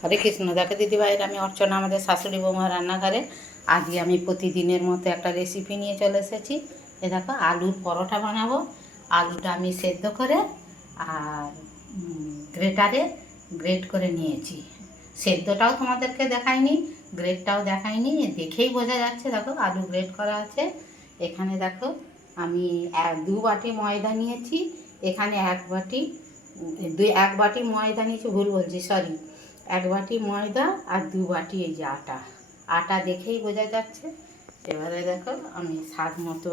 হরে কৃষ্ণ। দেখো দিদিভাইরা, আমি অর্চনা, আমাদের শাশুড়ি বৌমা রান্নাঘরে। আজকে আমি প্রতিদিনের মতো একটা রেসিপি নিয়ে চলে এসেছি। এ দেখো, আলুর পরোটা বানাবো। আলুটা আমি সেদ্ধ করে আর গ্রেটারে গ্রেট করে নিয়েছি। সেদ্ধটাও তোমাদেরকে দেখাইনি, গ্রেটটাও দেখাইনি, দেখেই বোঝা যাচ্ছে। দেখো, আলু গ্রেট করা আছে। এখানে দেখো, আমি 2 বাটি ময়দা নিয়েছি। এখানে 1 বাটি, এক বাটি ময়দা নিয়েছি, ভুল বলছি, সরি। 1 বাটি ময়দা আর 2 বাটি এই যে আটা দেখেই বোঝা যাচ্ছে। এবারে দেখো, আমি স্বাদ মতো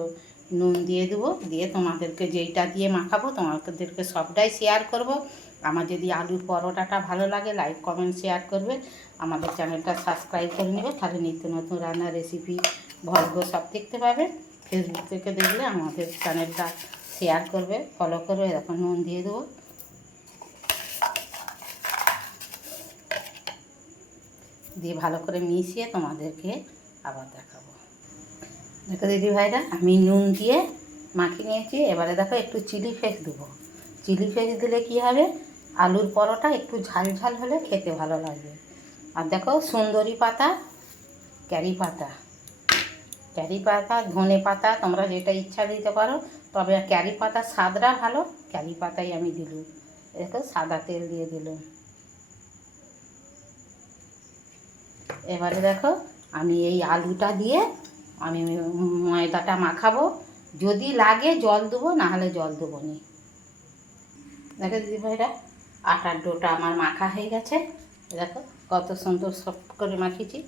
নুন দিয়ে দেবো, দিয়ে তোমাদেরকে যেইটা দিয়ে মাখাবো তোমাদেরকে সবটাই শেয়ার করব। আমার যদি আলুর পরোটাটা ভালো লাগে, লাইক কমেন্ট শেয়ার করবে। আমাদের চ্যানেলটা সাবস্ক্রাইব করে নেবে, তাহলে নিত্য নতুন রান্নার রেসিপি ভ্লগ সব দেখতে পাবে। ফেসবুক থেকে দেখলে আমাদের চ্যানেলটা শেয়ার করবে, ফলো করবে। এখন নুন দিয়ে দেবো, দিয়ে ভালো করে মিশিয়ে তোমাদেরকে আবার দেখাবো। দেখো দিদিভাইরা, আমি নুন দিয়ে মাখিয়ে নিয়েছি। এবারে দেখো, একটু চিলি ফ্লেক্স দেবো। চিলি ফ্লেক্স দিলে কী হবে, আলুর পরোটা একটু ঝাল ঝাল হলে খেতে ভালো লাগবে। আর দেখো, সুন্দরী পাতা, ক্যারি পাতা, ক্যারি পাতা, ধনে পাতা, তোমরা যেটা ইচ্ছা দিতে পারো, তবে ক্যারি পাতা স্বাদটা ভালো, ক্যারি পাতাই আমি দিলাম। দেখো, সাদা তেল দিয়ে দিলাম। এবারে দেখো, আমি এই আলুটা দিয়ে আমি ময়দাটা মাখাবো। যদি লাগে জল দেবো, না হলে জল দেবো নি। দেখো দিদিভাইরা, আটার ডোটা আমার মাখা হয়ে গেছে। দেখো কত সুন্দর সফট করে মাখিয়েছি।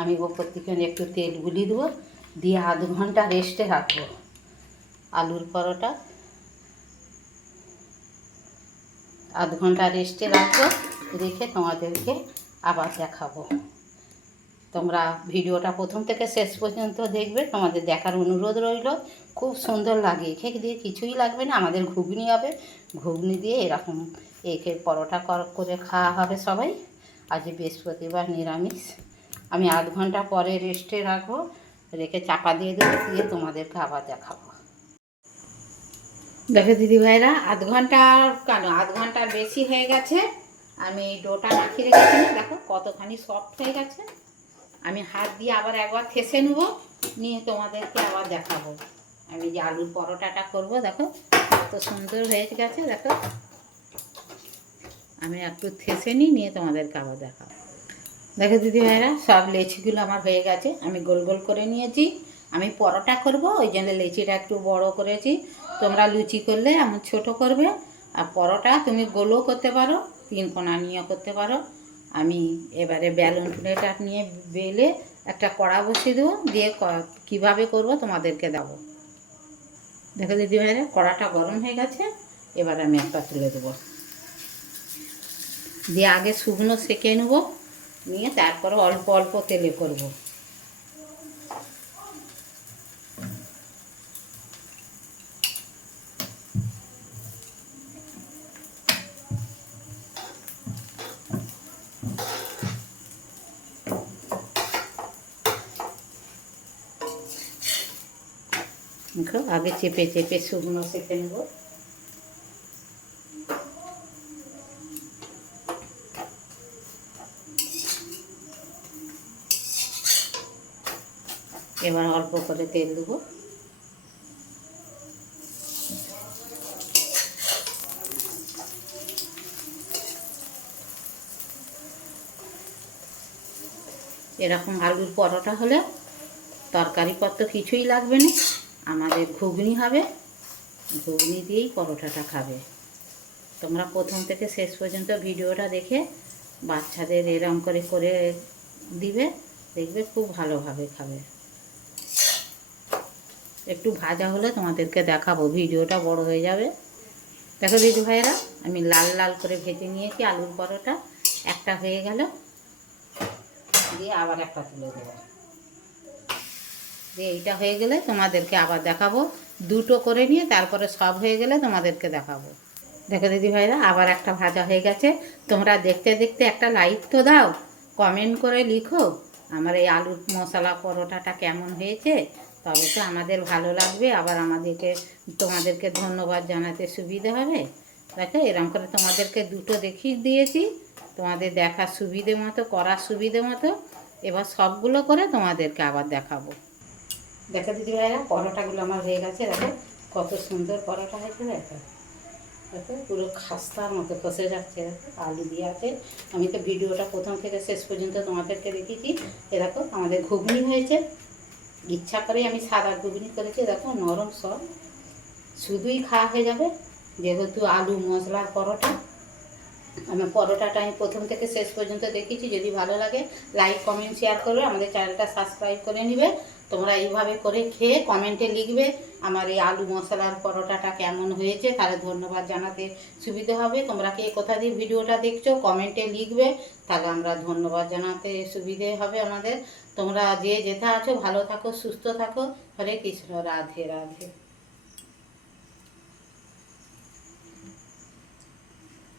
আমি ওপর থেকে একটু তেল গুলিয়ে দেবো, দিয়ে 1/2 ঘন্টা রেস্টে রাখবো। আলুর পরোটা 1/2 ঘন্টা রেস্টে রাখবো, রেখে তোমাদেরকে আবার দেখাবো। তোমরা ভিডিওটা প্রথম থেকে শেষ পর্যন্ত দেখবে, তোমাদের দেখার অনুরোধ রইল। খুব সুন্দর লাগে, খেয়ে দিয়ে কিছুই লাগবে না। আমাদের ঘুগনি হবে, ঘুগনি দিয়ে এরকম একে পরোটা করে খাওয়া হবে সবাই। আজ বৃহস্পতিবার, নিরামিষ। আমি 1/2 ঘন্টা পরে রেস্টে রাখবো, রেখে চাপা দিয়ে দেবো, দিয়ে তোমাদেরকে আবার দেখাবো। দেখো দিদিভাইরা, 1/2 ঘন্টা কেন, 1/2 ঘন্টার বেশি হয়ে গেছে। আমি এই ডোটা মাখিয়ে রেখেছি, দেখো কতখানি সফট হয়ে গেছে। আমি হাত দিয়ে আবার একবার ঠেসে নেব, নিয়ে তোমাদেরকে আবার দেখাবো। আমি যে আলুর পরোটাটা করব, দেখো কত সুন্দর হয়ে গেছে। দেখো, আমি একটু ঠেসে নিয়ে তোমাদেরকে আবার দেখাবো। দেখো দিদিভাইরা, সব লেচিগুলো আমার হয়ে গেছে। আমি গোল গোল করে নিয়েছি। আমি পরোটা করব, ওই জন্য লেচিটা একটু বড় করেছি। তোমরা লুচি করলে এমন ছোট করবে, আর পরোটা তুমি গোলও করতে পারো, 3 কোণা নিয়েও করতে পারো। আমি এবারে বেলুন প্লেটটা নিয়ে বেলে একটা কড়া বসিয়ে দেবো, দিয়ে কীভাবে করব তোমাদেরকে দেবো। দেখো দিদিভাইরা, কড়াটা গরম হয়ে গেছে। এবার আমি একটা তুলে দেবো, দিয়ে আগে শুকনো সেঁকে নেবো, নিয়ে তারপরে অল্প অল্প তেলে করব। দেখো, আগে চেপে চেপে শুকনো সেঁকে নেব। এবার অল্প করে তেল দেবো। এরকম আলুর পরোটা হলে তরকারিপত্র কিছুই লাগবে না, আমাদের ঘুগনি হবে, ঘুগনি দিয়েই পরোটাটা খাবে। তোমরা প্রথম থেকে শেষ পর্যন্ত ভিডিওটা দেখে বাচ্চাদের এরম করে করে দিবে, দেখবে খুব ভালোভাবে খাবে। একটু ভাজা হলে তোমাদেরকে দেখাবো, ভিডিওটা বড় হয়ে যাবে। দেখো দিদি ভাইয়েরা, আমি লাল লাল করে ভেজে নিয়েছি আলুর পরোটা। একটা হয়ে গেল, দিয়ে আবার একটা তুলে দেবো, দিয়ে এইটা হয়ে গেলে তোমাদেরকে আবার দেখাবো। 2টো করে নিয়ে তারপরে সব হয়ে গেলে তোমাদেরকে দেখাবো। দেখো দিদি ভাইরা, আবার একটা ভাজা হয়ে গেছে। তোমরা দেখতে দেখতে একটা লাইক তো দাও, কমেন্ট করে লিখো আমার এই আলুর মশলা পরোটাটা কেমন হয়েছে, তবে তো আমাদের ভালো লাগবে, আবার তোমাদেরকে ধন্যবাদ জানাতে সুবিধে হবে। দেখো, এরকম করে তোমাদেরকে 2টো দেখিয়ে দিয়েছি, তোমাদের দেখার সুবিধে মতো, করার সুবিধে মতো এবার সবগুলো করে তোমাদেরকে আবার দেখাবো। দেখো দিদিভাইরা, পরোটাগুলো আমার হয়ে গেছে। দেখো কত সুন্দর পরোটা হয়েছে। দেখো দেখো পুরো খাস্তার মতো কষে যাচ্ছে। দেখো আলু দিয়ে আছে। আমি তো ভিডিওটা প্রথম থেকে শেষ পর্যন্ত তোমাদেরকে দেখিয়েছি। এ দেখো আমাদের ঘুগনি হয়েছে। ইচ্ছা করে আমি সাদা ঘুগনি করেছি। দেখো নরম সব, শুধুই খাওয়া হয়ে যাবে যেহেতু আলু মশলার পরোটা। আমার পরোটাটা আমি প্রথম থেকে শেষ পর্যন্ত দেখিয়েছি। যদি ভালো লাগে লাইক কমেন্ট শেয়ার করবে, আমাদের চ্যানেলটা সাবস্ক্রাইব করে নিবে। তোমরা এইভাবে করে খেয়ে কমেন্টে লিখবে আমার এই আলু মশলার পরোটাটা কেমন হয়েছে, তাহলে ধন্যবাদ জানাতে সুবিধে হবে। তোমরা কে কোথা দিয়ে ভিডিওটা দেখছো কমেন্টে লিখবে, তাহলে আমরা ধন্যবাদ জানাতে সুবিধে হবে আমাদের। তোমরা যে যেথা আছো ভালো থাকো, সুস্থ থাকো। হরে কৃষ্ণ, রাধে রাধে।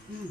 হুম।